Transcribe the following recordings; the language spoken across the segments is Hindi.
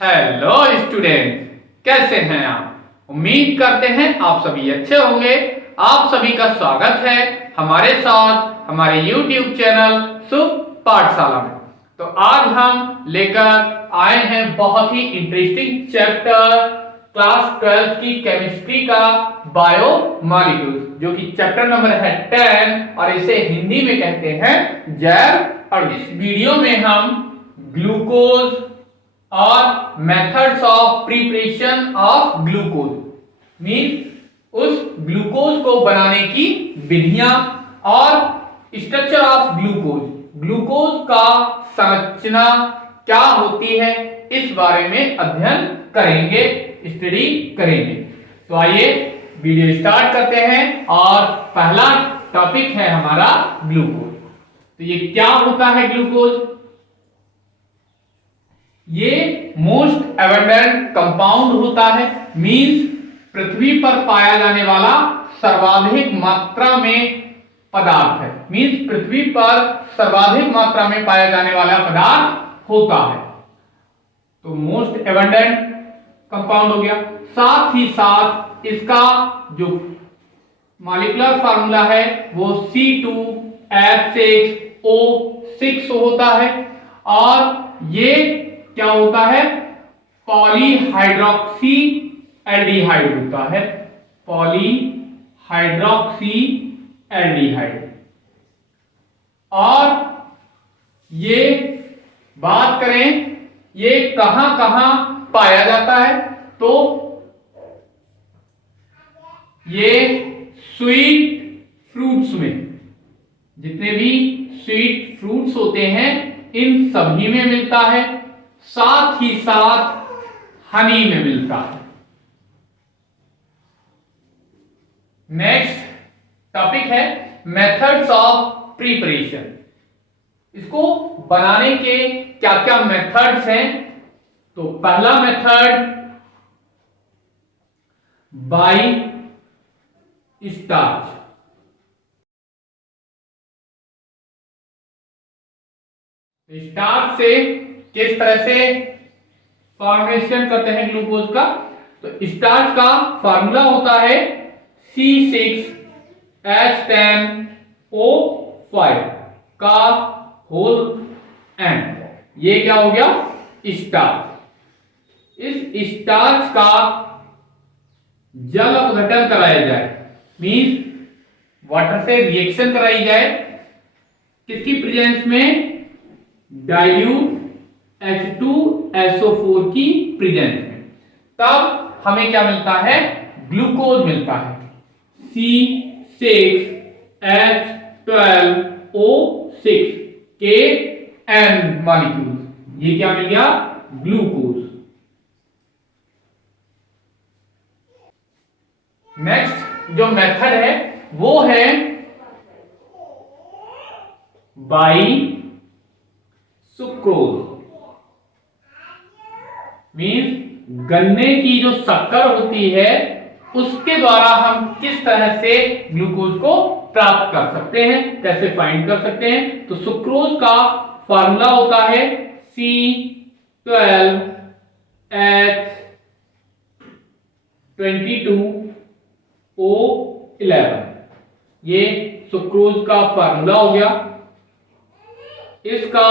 हेलो स्टूडेंट, कैसे हैं आप। उम्मीद करते हैं आप सभी अच्छे होंगे। आप सभी का स्वागत है हमारे साथ हमारे YouTube चैनल शुभ पाठशाला में। तो आज हम लेकर आए हैं बहुत ही इंटरेस्टिंग चैप्टर क्लास 12 की केमिस्ट्री का बायो मॉलिक्यूल्स, जो कि चैप्टर नंबर है 10 और इसे हिंदी में कहते हैं जैव। और इस वीडियो में हम ग्लूकोज और methods of preparation of glucose means उस ग्लूकोज को बनाने की विधियां और स्ट्रक्चर ऑफ ग्लूकोज का संरचना क्या होती है, इस बारे में अध्ययन करेंगे, स्टडी करेंगे। तो आइए वीडियो स्टार्ट करते हैं। और पहला टॉपिक है हमारा ग्लूकोज। तो ये क्या होता है ग्लूकोज? ये मोस्ट एबंडेंट कंपाउंड होता है, मींस पृथ्वी पर पाया जाने वाला सर्वाधिक मात्रा में पदार्थ है। मींस पृथ्वी पर सर्वाधिक मात्रा में पाया जाने वाला पदार्थ होता है। तो मोस्ट एबंडेंट कंपाउंड हो गया। साथ ही साथ इसका जो मॉलिक्यूलर फार्मूला है वो C2H6O6 होता है। और ये क्या होता है? पॉलीहाइड्रोक्सी एल्डिहाइड होता है। Polyhydroxy aldehyde. और ये बात करें ये कहां कहां पाया जाता है, तो ये स्वीट फ्रूट्स में, जितने भी स्वीट फ्रूट्स होते हैं इन सभी में मिलता है। साथ ही साथ हनी में मिलता है। नेक्स्ट टॉपिक है मेथड्स ऑफ प्रिपरेशन। इसको बनाने के क्या क्या मेथड्स हैं? तो पहला मेथड बाई स्टार्च। स्टार्च से किस तरह से फॉर्मेशन करते हैं ग्लूकोज का? तो स्टार्च का फार्मूला होता है C6H10O5 का होल एन। ये क्या हो गया? स्टार्च। इस स्टार्च का जल अपघटन कराया जाए, मीन्स वाटर से रिएक्शन कराई जाए, किसकी प्रेजेंस में? डाइल्यूट H2SO4 की प्रेजेंस में। तब हमें क्या मिलता है? ग्लूकोज मिलता है। C6H12O6 के N मॉलिक्यूल्स, ये क्या मिल गया? ग्लूकोज। नेक्स्ट जो मेथड है वो है बाई सुक्रोज। मीन्स गन्ने की जो शक्कर होती है उसके द्वारा हम किस तरह से ग्लूकोज को प्राप्त कर सकते हैं, कैसे फाइंड कर सकते हैं? तो सुक्रोज का फार्मूला होता है C12H22O11। ये सुक्रोज का फार्मूला हो गया। इसका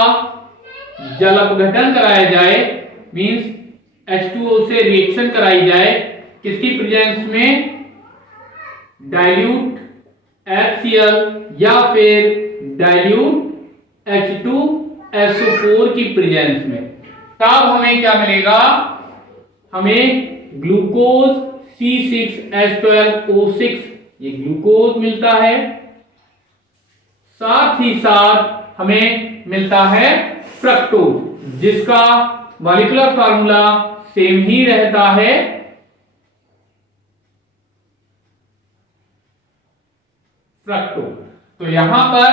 जल अपघटन कराया जाए, मींस H2O से रिएक्शन कराई जाए, किसकी प्रेजेंस में? डाइल्यूट HCl या फिर डाइल्यूट H2SO4 की प्रेजेंस में। तब हमें क्या मिलेगा? हमें ग्लूकोज C6H12O6 ये ग्लूकोज मिलता है। साथ ही साथ हमें मिलता है फ्रक्टोज, जिसका मॉलिक्यूलर फार्मूला सेम ही रहता है, फ्रक्टोज। तो यहां पर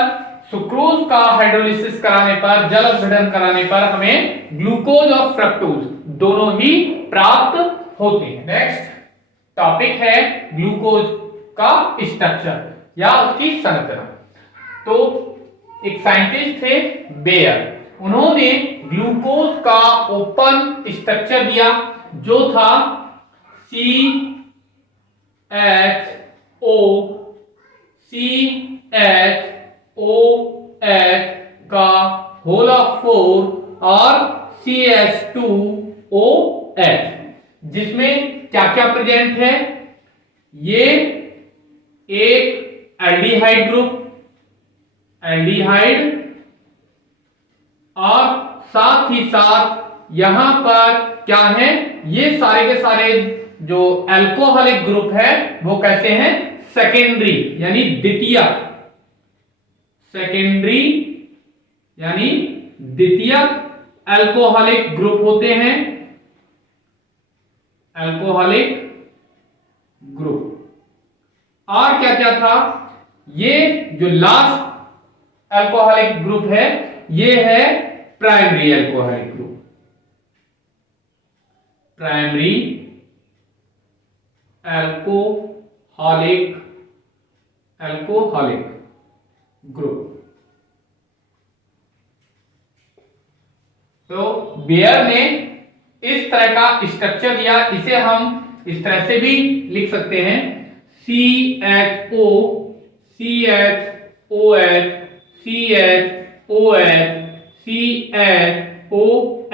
सुक्रोज का हाइड्रोलिसिस कराने पर, जल अपघटन कराने पर हमें ग्लूकोज और फ्रक्टोज दोनों ही प्राप्त होते हैं। नेक्स्ट टॉपिक है ग्लूकोज का स्ट्रक्चर या उसकी संरचना। तो एक साइंटिस्ट थे बेयर, उन्होंने ग्लूकोज का ओपन स्ट्रक्चर दिया जो था CHOCHOH का होल ऑफ 4 और CH2OH, जिसमें क्या क्या प्रेजेंट है? ये एक एल्डिहाइड ग्रुप, एल्डिहाइड, और साथ ही साथ यहां पर क्या है? ये सारे के सारे जो अल्कोहलिक ग्रुप है वो कैसे हैं? सेकेंडरी यानी द्वितीयक, सेकेंडरी यानी द्वितीयक अल्कोहलिक ग्रुप होते हैं, अल्कोहलिक ग्रुप। और क्या क्या था? ये जो लास्ट अल्कोहलिक ग्रुप है ये है primary alcoholic group, primary alcoholic group. तो बेयर ने इस तरह का स्ट्रक्चर दिया, इसे हम इस तरह से भी लिख सकते हैं CHO CHOH CHOH CHOH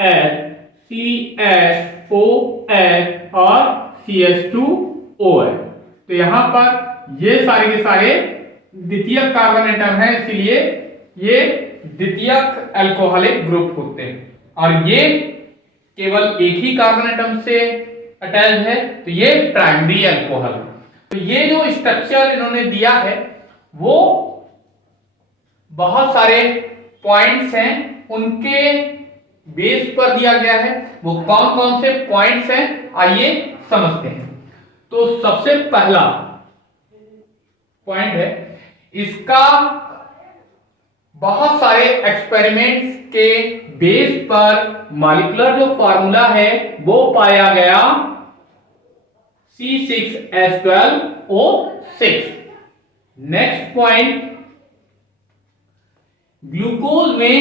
CHOH और CH2OH। तो यहां पर ये सारे के सारे द्वितीयक कार्बन एटम हैं, इसलिए ये द्वितीयक अल्कोहलिक ग्रुप होते हैं। और ये केवल एक ही कार्बन एटम से अटैच्ड है, तो ये प्राइमरी अल्कोहल। तो ये जो स्ट्रक्चर इन्होंने दिया है वो बहुत सारे पॉइंट्स हैं, उनके बेस पर दिया गया है। वो कौन कौन से पॉइंट्स हैं आइए समझते हैं। तो सबसे पहला पॉइंट है, इसका बहुत सारे एक्सपेरिमेंट्स के बेस पर मॉलिक्यूलर जो फार्मूला है वो पाया गया C6H12O6। नेक्स्ट पॉइंट, ग्लूकोज में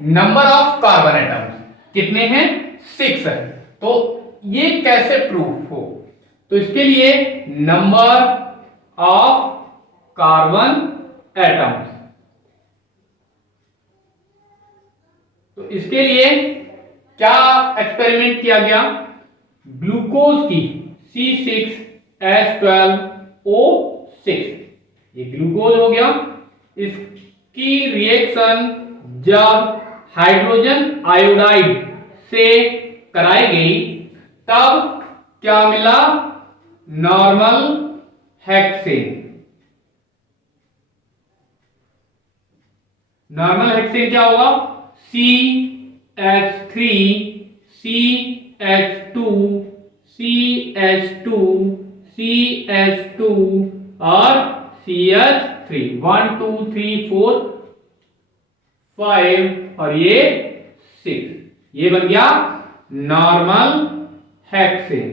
नंबर ऑफ कार्बन एटम्स कितने हैं? 6 है। तो ये कैसे प्रूफ हो? तो इसके लिए नंबर ऑफ कार्बन एटम्स, तो इसके लिए क्या एक्सपेरिमेंट किया गया? ग्लूकोज की C6H12O6, ये ग्लूकोज हो गया, इसकी रिएक्शन जब हाइड्रोजन आयोडाइड से कराई गई तब क्या मिला? Normal hexane. नॉर्मल हेक्सेन क्या होगा? CH3 CH2 CH2 CH2 और CH3, 1 2 3 4 5 और ये 6, ये बन गया नॉर्मल हेक्सेन।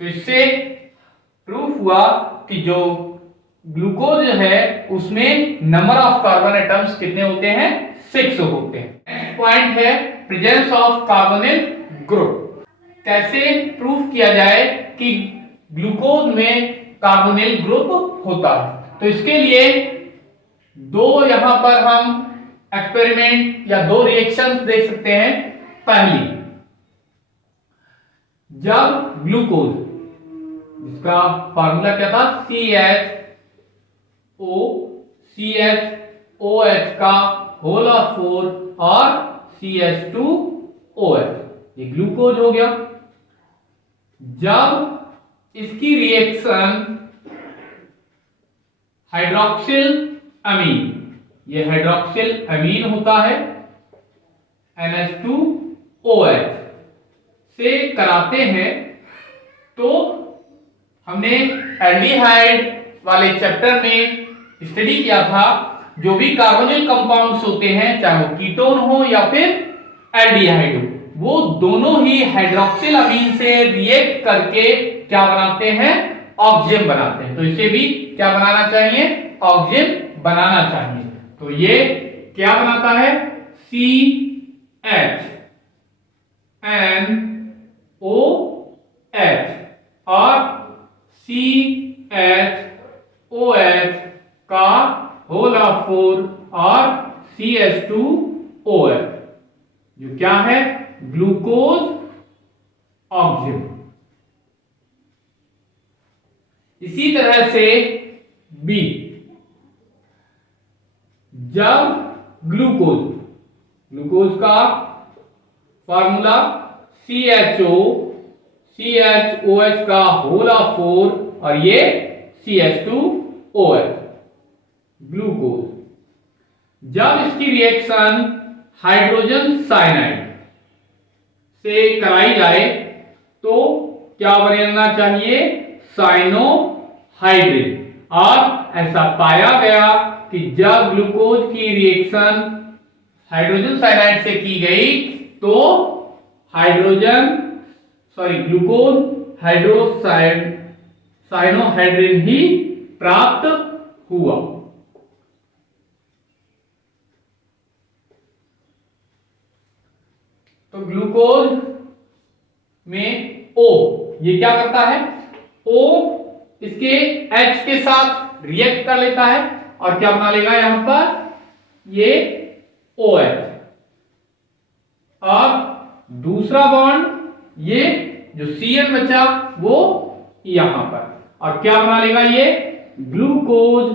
तो इससे प्रूफ हुआ कि जो ग्लूकोज है उसमें नंबर ऑफ कार्बन एटम्स कितने होते हैं? 6 होते हैं। नेक्स्ट पॉइंट है प्रेजेंस ऑफ कार्बोनिल ग्रुप। कैसे प्रूफ किया जाए कि ग्लूकोज में कार्बोनिल ग्रुप होता है? तो इसके लिए दो यहां पर हम एक्सपेरिमेंट या दो रिएक्शंस देख सकते हैं। पहली, जब ग्लूकोज, इसका फार्मूला क्या था? CHOCHOH का होल ऑफ 4 और CH2OH, ये ग्लूकोज हो गया। जब इसकी रिएक्शन हाइड्रोक्सिल अमीन, ये हाइड्रोक्सिल अमीन होता है NH2OH से कराते हैं, तो हमने एल्डिहाइड वाले चैप्टर में स्टडी किया था, जो भी कार्बोनिल कंपाउंड्स होते हैं चाहे वो कीटोन हो या फिर एल्डिहाइड हो, वो दोनों ही हाइड्रोक्सिल अमीन से रिएक्ट करके क्या बनाते हैं? ऑक्सिजन बनाते हैं। तो इसे भी क्या बनाना चाहिए? ऑक्सिजन बनाना चाहिए। तो ये क्या बनाता है? CH NOH और CHOH का होल ऑफ 4 और CH2OH जो क्या है? Glucose oxygen. इसी तरह से B, जब ग्लूकोज का फॉर्मूला CHOH का होल ऑफ 4 और ये CH2OH ग्लूकोज, जब इसकी रिएक्शन हाइड्रोजन साइनाइड से कराई जाए तो क्या बनना चाहिए? साइनोहाइड्रिन। और ऐसा पाया गया कि जब ग्लूकोज की रिएक्शन हाइड्रोजन साइनाइड से की गई तो ग्लूकोज साइनोहाइड्रिन ही प्राप्त हुआ। तो ग्लूकोज में O ये क्या करता है? O इसके H के साथ रिएक्ट कर लेता है और क्या बना लेगा यहां पर? ये OH। और दूसरा बॉन्ड ये जो Cl बचा वो यहां पर, और क्या बना लेगा? ये ग्लूकोज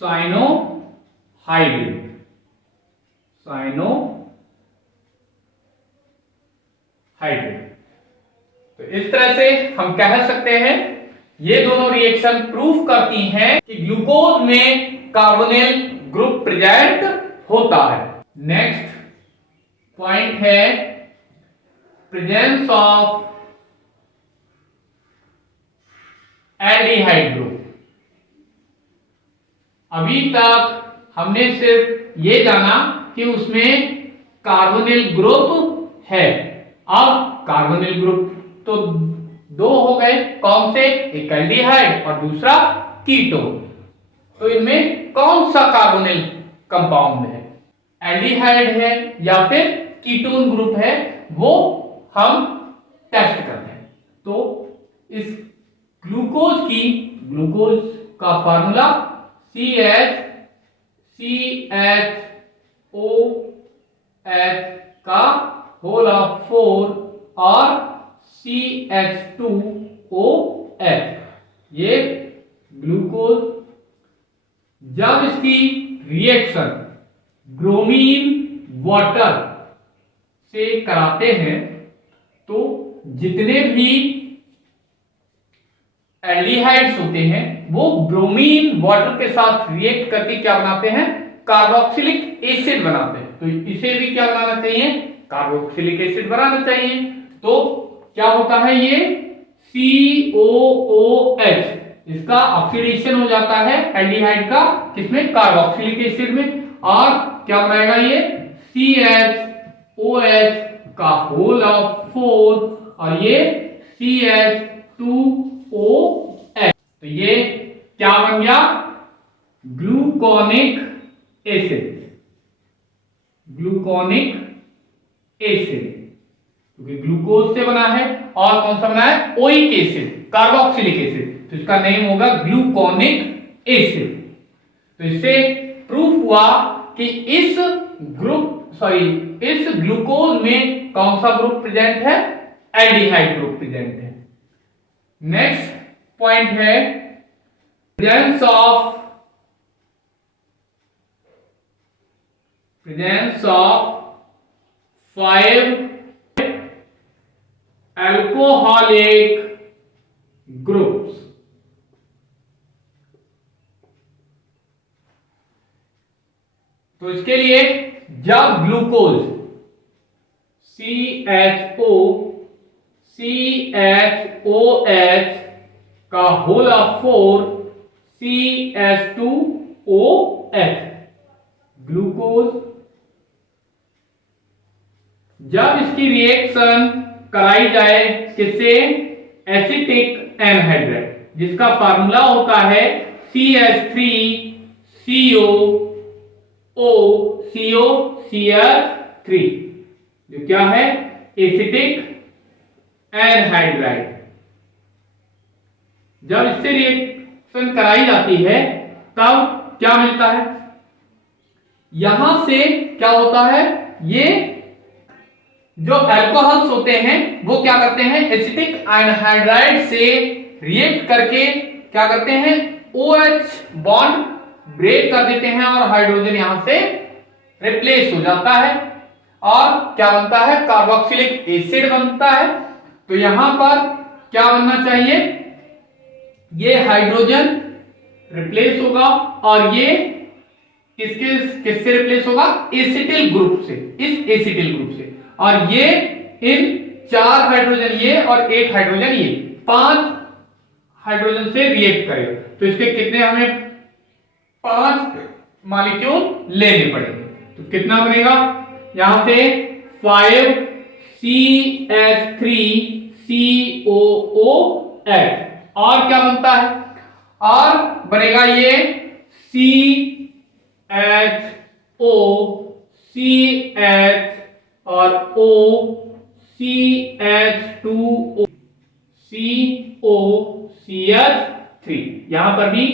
साइनोहाइड्रिन। तो इस तरह से हम कह सकते हैं ये दोनों रिएक्शन प्रूफ करती हैं कि ग्लूकोज में कार्बोनिल ग्रुप प्रेजेंट होता है। नेक्स्ट पॉइंट है प्रेजेंस ऑफ एल्डिहाइड ग्रुप। अभी तक हमने सिर्फ ये जाना कि उसमें कार्बोनिल ग्रुप है। अब कार्बोनिल ग्रुप तो दो हो गए, कौन से? एक एल्डिहाइड और दूसरा कीटोन। तो इनमें कौन सा कार्बोनिल कंपाउंड है? एल्डिहाइड है या फिर कीटोन ग्रुप है, वो हम टेस्ट करते हैं। तो इस ग्लूकोज का फार्मूला CHOH का होल ऑफ 4 और CH2OH। ये ग्लूकोज जब इसकी रिएक्शन ब्रोमीन वाटर से कराते हैं तो जितने भी एल्डिहाइड्स होते हैं वो ब्रोमीन वाटर के साथ रिएक्ट करके क्या बनाते हैं? कार्बोक्सिलिक एसिड बनाते हैं। तो इसे भी क्या बनाना चाहिए? कार्बोक्सिलिक एसिड बनाना चाहिए। तो क्या होता है? ये COOH, इसका ऑक्सीडेशन हो जाता है एल्डिहाइड का, किसमें? कार्बोक्सिलिक एसिड में। और क्या बनाएगा ये? CHOH का होल ऑफ 4 और ये CH2OH। तो ये क्या बन गया? Gluconic acid. क्योंकि ग्लूकोज से बना है और कौन सा बना है? Oic acid, carboxylic acid. तो इसका नेम होगा ग्लूकोनिक एसिड। तो इससे प्रूफ हुआ कि इस ग्लूकोज में कौन सा ग्रुप प्रेजेंट है? एल्डिहाइड ग्रुप प्रेजेंट है। नेक्स्ट पॉइंट है प्रेजेंस ऑफ 5 अल्कोहलिक ग्रुप्स। तो इसके लिए जब ग्लूकोज CHOH का होल ऑफ 4 CH2OH, ग्लूकोज जब इसकी रिएक्शन कराई जाए किससे? एसिटिक एनहाइड्राइड, जिसका फार्मूला होता है CH3 COCH3 जो क्या है एसिटिक एनहाइड्राइड। जब इससे रिएक्शन कराई जाती है तब क्या मिलता है, यहां से क्या होता है, ये जो अल्कोहल्स होते हैं वो क्या करते हैं एसिटिक एनहाइड्राइड से रिएक्ट करके क्या करते हैं OH बॉन्ड ब्रेक कर देते हैं और हाइड्रोजन यहां से रिप्लेस हो जाता है और क्या बनता है कार्बोक्सिलिक एसिड बनता है। तो यहां पर क्या बनना चाहिए, ये हाइड्रोजन रिप्लेस होगा और ये किससे रिप्लेस होगा, एसिटिल ग्रुप से, इस एसिटिल ग्रुप से, और ये इन 4 हाइड्रोजन ये और 1 हाइड्रोजन ये 5 हाइड्रोजन से रिएक्ट करेगा। तो इसके कितने हमें 5 मॉलिक्यूल लेने पड़ेंगे। तो कितना बनेगा, यहां से 5CH3COOH और क्या बनता है, और बनेगा ये CHOCH और OCH2O COCH3, यहां पर भी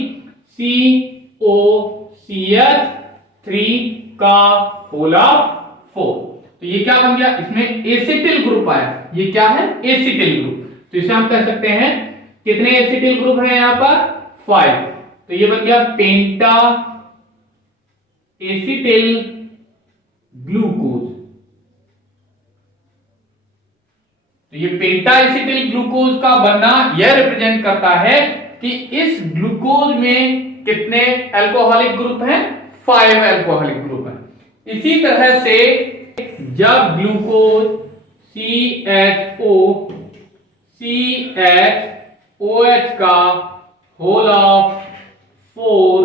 COCH3 का होल ऑफ 4। तो ये क्या बन गया, इसमें एसिटिल ग्रुप आया, ये क्या है एसिटिल ग्रुप। तो इसे हम कह सकते हैं कितने एसिटिल ग्रुप हैं यहां पर 5। तो ये बन गया पेंटा एसिटिल ग्लूकोज। तो ये पेंटा एसिटिल ग्लूकोज का बनना यह रिप्रेजेंट करता है कि इस ग्लूकोज में कितने अल्कोहलिक ग्रुप हैं, 5 अल्कोहलिक ग्रुप हैं। इसी तरह से जब ग्लूकोज CHOCH का होल ऑफ 4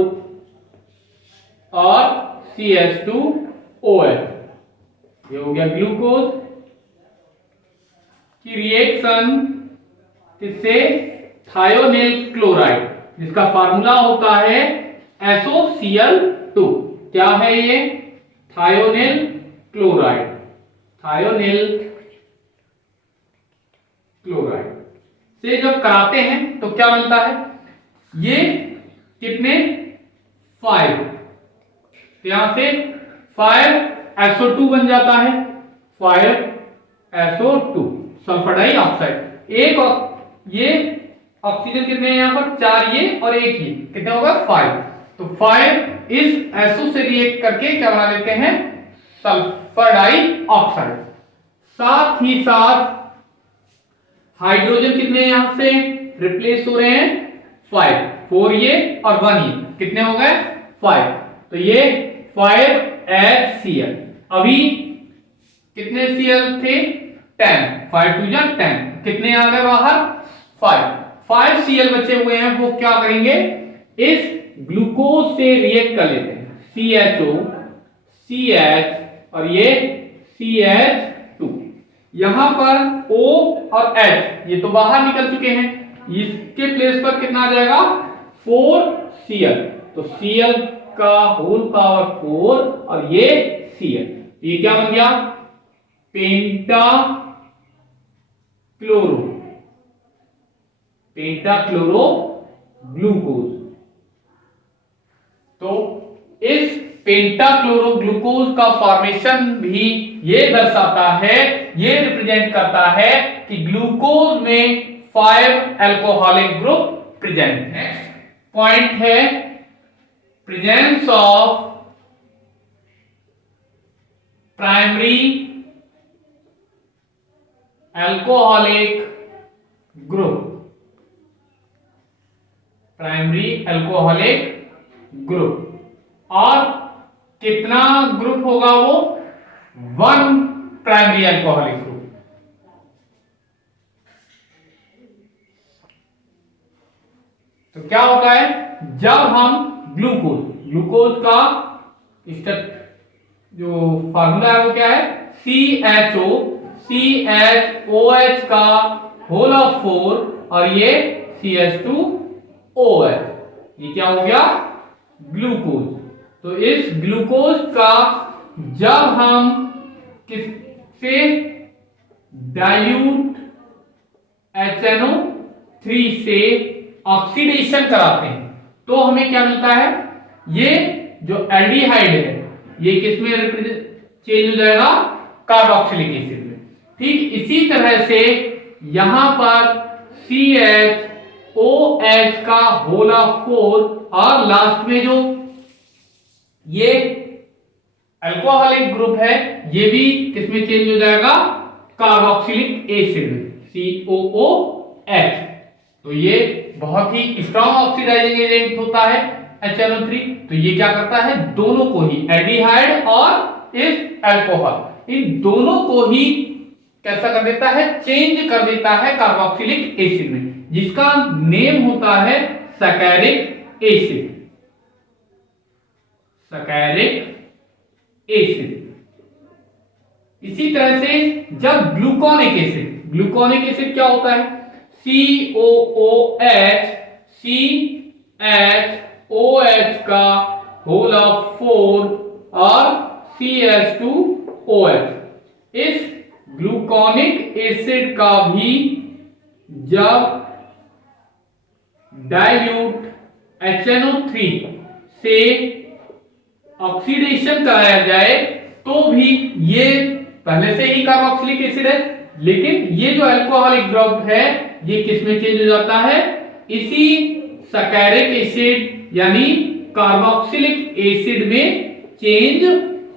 और CH2OH, ये हो गया ग्लूकोज की रिएक्शन किससे, थायोनिल क्लोराइड, जिसका फार्मूला होता है SOCl2। क्या है ये, थायोनिल क्लोराइड, थायोनिल क्लोराइड से जब कराते हैं तो क्या मिलता है, ये कितने 5, तो यहां से 5SO2 बन जाता है, 5SO2 सल्फर डाइऑक्साइड। एक ये ऑक्सीजन कितने हैं यहां पर 4 ये और 1 ये, कितने होगा 5। तो 5 इस SO से रिएक्ट करके क्या बना लेते हैं सल्फर डाइऑक्साइड। साथ ही साथ हाइड्रोजन कितने यहां से रिप्लेस हो रहे हैं 5, 4 ये और 1 ये, कितने हो गए 5। तो ये 5HCl, अभी कितने Cl थे 10, 5 2 10, कितने आ गए बाहर 5 Cl बचे हुए हैं, वो क्या करेंगे इस ग्लूकोज से रिएक्ट कर लेते हैं, CHO CH और ये CH2। यहां पर O और H ये तो बाहर निकल चुके हैं, इसके प्लेस पर कितना आ जाएगा 4Cl। तो Cl का होल पावर 4 और ये Cl, ये क्या बन गया पेंटा क्लोरो ग्लूकोज। तो इस पेंटा क्लोरो ग्लूकोज का फॉर्मेशन भी ये दर्शाता है, ये रिप्रेजेंट करता है कि ग्लूकोज में 5 अल्कोहलिक ग्रुप प्रेजेंट है। पॉइंट है presence of primary alcoholic group, primary alcoholic group, और कितना ग्रुप होगा वो 1 प्राइमरी अल्कोहलिक ग्रुप। तो क्या होता है जब हम ग्लूकोज का जो फार्मूला है वो क्या है CHOCH का होल ऑफ 4 और ये CH2OH, ये क्या हो गया ग्लूकोज। तो इस ग्लूकोज का जब हम किससे डाइल्यूट HNO3 से ऑक्सीडेशन कराते हैं तो हमें क्या मिलता है, ये जो एल्डिहाइड है ये किसमें चेंज हो जाएगा, कार्बोक्सिलिक एसिड में। ठीक इसी तरह से यहां पर CHOH का होल ऑफ 4 और लास्ट में जो ये अल्कोहलिक ग्रुप है ये भी किसमें चेंज हो जाएगा, कार्बोक्सिलिक एसिड में, COOH। तो ये बहुत ही स्ट्रॉन्ग ऑक्सीडाइजिंग एजेंट होता है HNO3। तो ये क्या करता है, दोनों को ही, एल्डिहाइड और इस अल्कोहल, इन दोनों को ही कैसा कर देता है, चेंज कर देता है कार्बोक्सिलिक एसिड में, जिसका नेम होता है सैकैरिक एसिड, सैकैरिक एसिड। इसी तरह से जब ग्लूकोनिक एसिड, ग्लूकोनिक एसिड क्या होता है, COOH, CHOH का होल ऑफ 4 और CH2OH। इस ग्लूकोनिक एसिड का भी जब डाइल्यूट HNO3 से ऑक्सीडेशन कराया जाए तो भी ये पहले से ही कार्बोक्सिलिक एसिड है, लेकिन ये जो अल्कोहलिक ग्रुप है ये किसमें चेंज हो जाता है, इसी सैकैरिक एसिड यानी कार्बोक्सिलिक एसिड में चेंज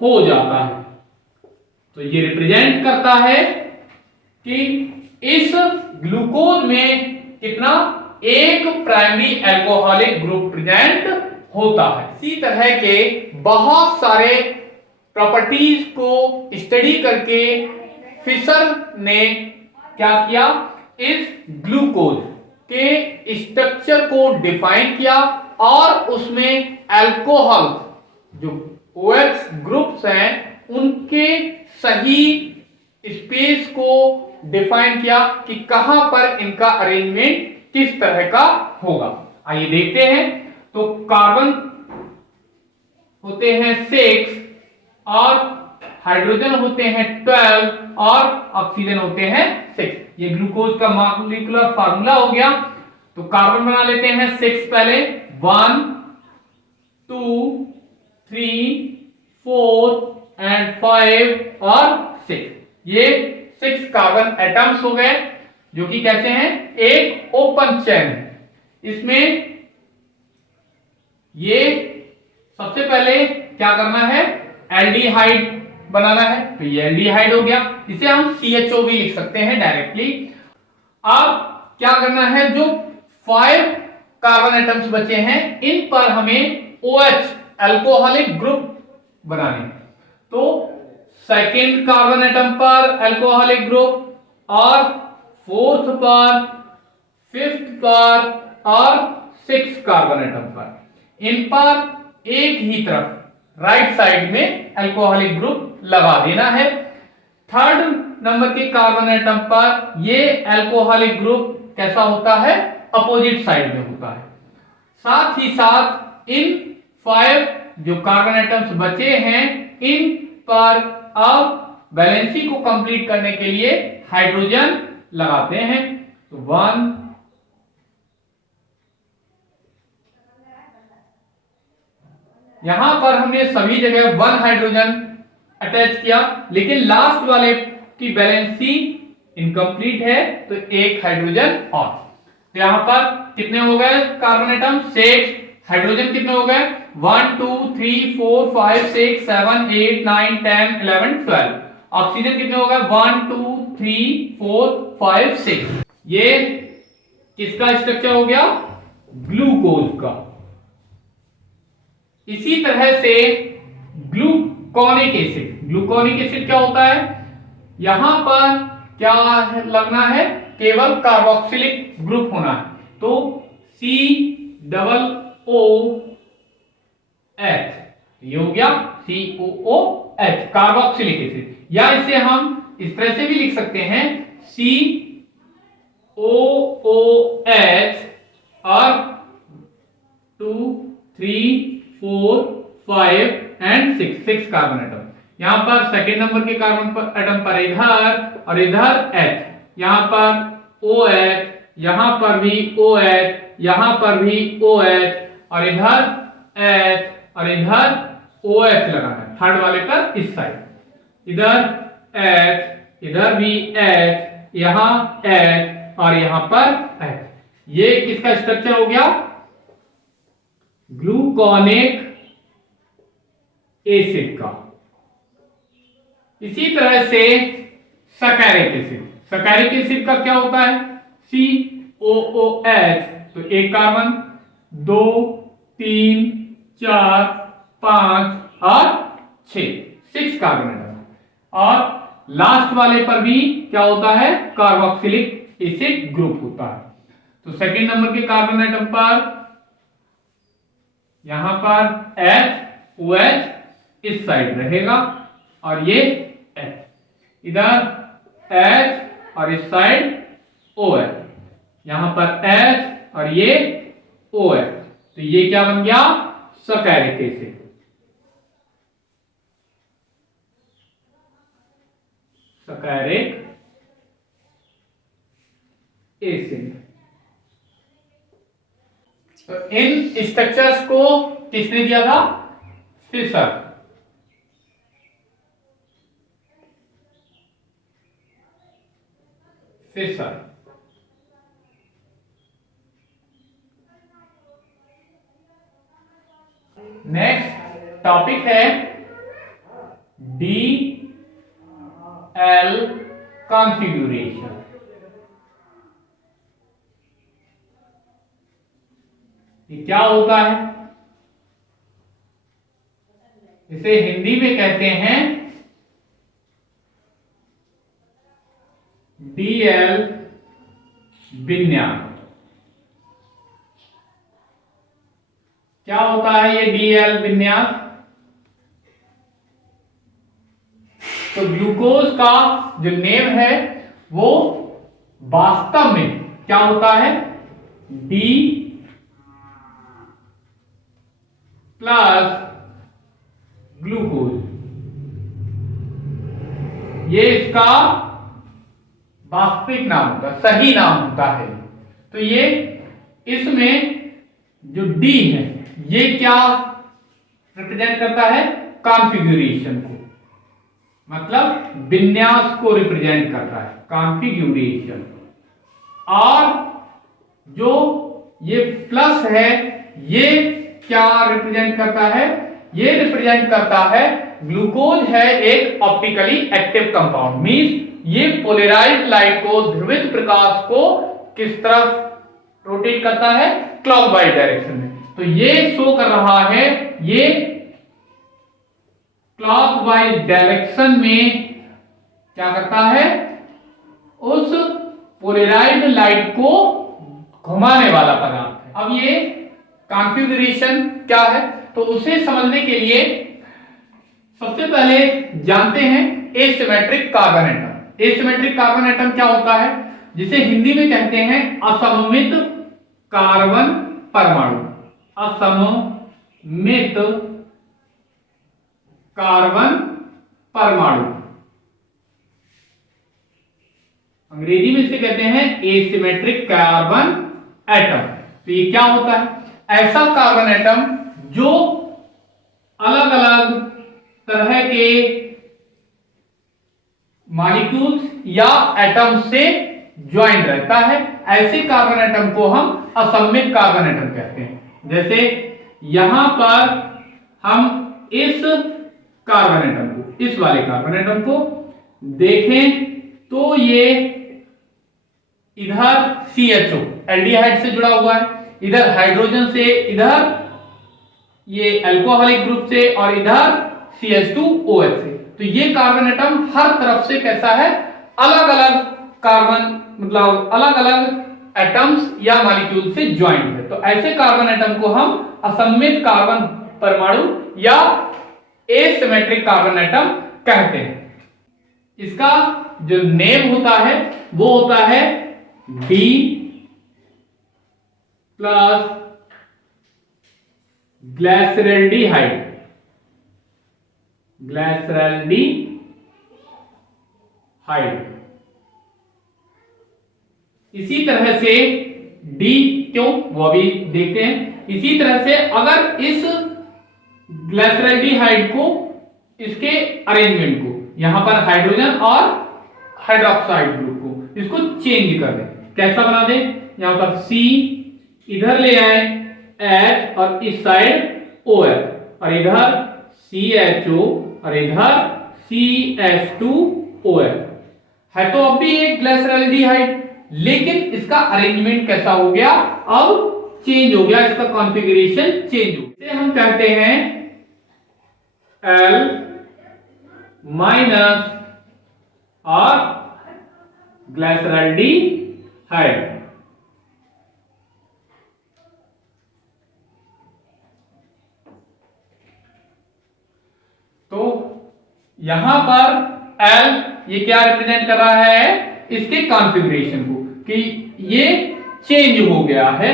हो जाता है। तो ये रिप्रेजेंट करता है कि इस ग्लूकोज में कितना, एक प्राइमरी अल्कोहलिक ग्रुप प्रेजेंट होता है। इसी तरह के बहुत सारे प्रॉपर्टीज को स्टडी करके फिशर ने क्या किया, इस ग्लूकोज के स्ट्रक्चर को डिफाइन किया और उसमें अल्कोहल जो OH ग्रुप्स हैं उनके सही स्पेस को डिफाइन किया कि कहां पर इनका अरेंजमेंट किस तरह का होगा। आइए देखते हैं। तो कार्बन होते हैं 6 और हाइड्रोजन होते हैं 12 और ऑक्सीजन होते हैं 6। ये ग्लूकोज का मॉलिक्यूलर फार्मूला हो गया। तो कार्बन बना लेते हैं 6 पहले, 1 2 3 4 एंड 5 और 6। ये 6 कार्बन एटम्स हो गए जो कि कैसे हैं, एक ओपन चेन है। इसमें ये सबसे पहले क्या करना है, एल्डिहाइड बनाना है। तो ये एल्डिहाइड हो गया, इसे हम CHO भी लिख सकते हैं डायरेक्टली। अब क्या करना है, जो 5 कार्बन एटम्स बचे हैं इन पर हमें OH अल्कोहलिक ग्रुप बनाने। तो सेकेंड कार्बन एटम पर अल्कोहलिक ग्रुप और 4th पर, 5th पर और 6th कार्बन एटम पर, इन पर एक ही तरफ राइट साइड में अल्कोहलिक ग्रुप लगा देना है। 3rd नंबर के कार्बन एटम पर ये अल्कोहलिक ग्रुप कैसा होता है, अपोजिट साइड में होता है। साथ ही साथ इन 5 जो कार्बन एटम्स बचे हैं इन पर अब वैलेंसी को कंप्लीट करने के लिए हाइड्रोजन लगाते हैं। तो 1 यहां पर हमने सभी जगह 1 हाइड्रोजन अटैच किया, लेकिन लास्ट वाले की वैलेंसी इनकम्प्लीट है तो एक हाइड्रोजन और। तो यहां पर कितने हो गए कार्बन एटम, 6। हाइड्रोजन कितने हो गए, 1 2 3 4 5 6 7 8 9 10 11 12। ऑक्सीजन कितने हो गए, 1 2 3 4 5 6। ये किसका स्ट्रक्चर हो गया, ग्लूकोज का। इसी तरह से ग्लूकोनिक एसिड, ग्लूकोनिक एसिड क्या होता है, यहां पर क्या लगना है, केवल कार्बोक्सिलिक ग्रुप होना है। तो COOH ये हो गया COOH कार्बोक्सिलिक एसिड, या इसे हम इस तरह से भी लिख सकते हैं COOH और 2 3 4 5 एंड 6 कार्बन एटम। यहाँ पर सेकेंड नंबर के कार्बन एटम पर इधर और इधर H, यहाँ पर OH, यहाँ पर भी OH, यहाँ पर भी OH और इधर H और इधर OH लगाना है। थर्ड वाले पर इस साइड इधर H, इधर भी H, यहाँ H और यहाँ पर H। ये किसका स्ट्रक्चर हो गया? ग्लूकोनिक एसिड का। इसी तरह से सैकरिक एसिड, सैकरिक एसिड का क्या होता है? COOH, तो एक कार्बन, 2 3 4 5 और 6 कार्बन एटम। और लास्ट वाले पर भी क्या होता है? कार्बोक्सिलिक एसिड ग्रुप होता है। तो सेकेंड नंबर के कार्बन एटम पर यहां पर OH इस साइड रहेगा और ये H, इधर H और इस साइड OH, यहां पर H और ये OH। तो ये क्या बन गया? सैकरिक एसिड। सैकरिक एसिड। तो इन स्ट्रक्चर्स को किसने दिया था? फिशर। फिशर। नेक्स्ट टॉपिक है DL कॉन्फ़िगरेशन। ये क्या होता है? इसे हिंदी में कहते हैं DL विन्यास। क्या होता है ये DL विन्यास? तो ग्लूकोज का जो नेम है वो वास्तव में क्या होता है? D प्लस ग्लूकोज, ये इसका वास्तविक नाम होता है, सही नाम होता है। तो ये इसमें जो D है ये क्या रिप्रेजेंट करता है? कॉन्फ़िगरेशन को, मतलब विन्यास को रिप्रेजेंट करता है, कॉन्फ़िगरेशन। और जो ये प्लस है ये क्या रिप्रेजेंट करता है? ये रिप्रेजेंट करता है ग्लूकोज है एक ऑप्टिकली एक्टिव कंपाउंड, मींस ये पोलराइज्ड लाइट को, ध्रुवित प्रकाश को किस तरफ रोटेट करता है? क्लॉकवाइज डायरेक्शन में। तो ये शो कर रहा है ये क्लॉकवाइज डायरेक्शन में क्या करता है? उस पोलराइज्ड लाइट को घुमाने वाला पदार्थ है। अब ये कॉन्फ़िगरेशन क्या है? तो उसे समझने के लिए सबसे पहले जानते हैं asymmetric carbon atom. Asymmetric carbon atom क्या होता है? जिसे हिंदी में कहते हैं असममित कार्बन परमाणु। असममित कार्बन परमाणु, अंग्रेजी में इसे कहते हैं एसिमेट्रिक कार्बन एटम। तो ये क्या होता है? ऐसा कार्बन एटम जो अलग अलग तरह के मॉलिक्यूल्स या एटम से ज्वाइन रहता है, ऐसे कार्बन एटम को हम असममित कार्बन एटम कहते हैं। जैसे यहां पर हम इस कार्बन एटम को, इस वाले कार्बन एटम को देखें तो ये इधर CHO एल्डिहाइड से जुड़ा हुआ है, इधर हाइड्रोजन से, इधर ये अल्कोहलिक ग्रुप से और इधर CH2OH से। तो ये कार्बन एटम हर तरफ से कैसा है? अलग अलग कार्बन, मतलब अलग अलग एटम्स या मॉलिक्यूल से ज्वाइंट है। तो ऐसे कार्बन एटम को हम असममित कार्बन परमाणु या एसिमेट्रिक कार्बन एटम कहते हैं। इसका जो नेम होता है वो होता है D प्लस ग्लाइसरल्डिहाइड। ग्लिसरैल्डिहाइड। इसी तरह से डी क्यों, वो भी देखते हैं। इसी तरह से अगर इस ग्लिसरैल्डिहाइड को, इसके अरेंजमेंट को, यहां पर हाइड्रोजन और हाइड्रोक्साइड ग्रुप को, इसको चेंज कर दें, कैसा बना दें, यहां पर C इधर ले आए H और इस साइड OH और इधर CHO और इधर CH2OH है। तो अब भी एक ग्लिसरैल्डिहाइड, लेकिन इसका अरेंजमेंट कैसा हो गया, अब चेंज हो गया, इसका कॉन्फ़िगरेशन चेंज हो गया। इसे हम कहते हैं L माइनस और ग्लिसरैल्डिहाइड। तो यहां पर L ये क्या रिप्रेजेंट कर रहा है, इसके कॉन्फ़िगरेशन को, कि ये चेंज हो गया है।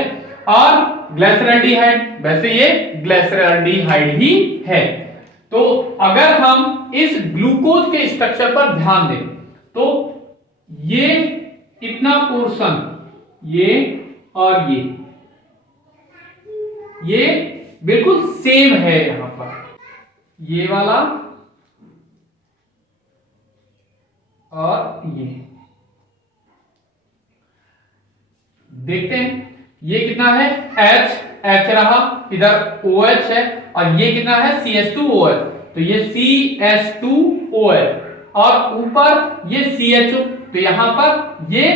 और ग्लिसरैल्डिहाइड, वैसे ये ग्लिसरैल्डिहाइड ही है। तो अगर हम इस ग्लूकोज के स्ट्रक्चर पर ध्यान दें तो ये इतना पोर्शन, ये और ये बिल्कुल सेम है। यहां पर ये वाला और ये देखते हैं, ये कितना है, H रहा, इधर OH है, और ये कितना है, CH2OH। तो ये CH2OH और ऊपर ये CHO, तो यहां पर ये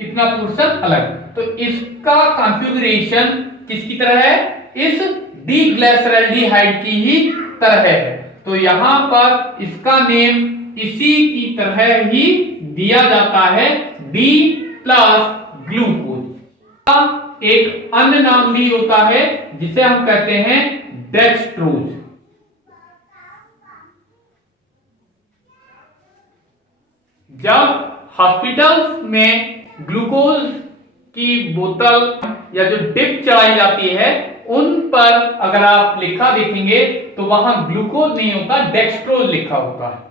इतना पोर्शन अलग। तो इसका कॉन्फ़िगरेशन किसकी तरह है, इस डीग्लिसरैल्डिहाइड की ही तरह है। तो यहां पर इसका नेम इसी की तरह ही दिया जाता है, डी प्लस ग्लूकोज। एक अन्य नाम भी होता है जिसे हम कहते हैं डेक्सट्रोज। जब हॉस्पिटल्स में ग्लूकोज की बोतल या जो डिप चढ़ाई जाती है, उन पर अगर आप लिखा देखेंगे तो वहां ग्लूकोज नहीं होता, डेक्सट्रोज लिखा होता है।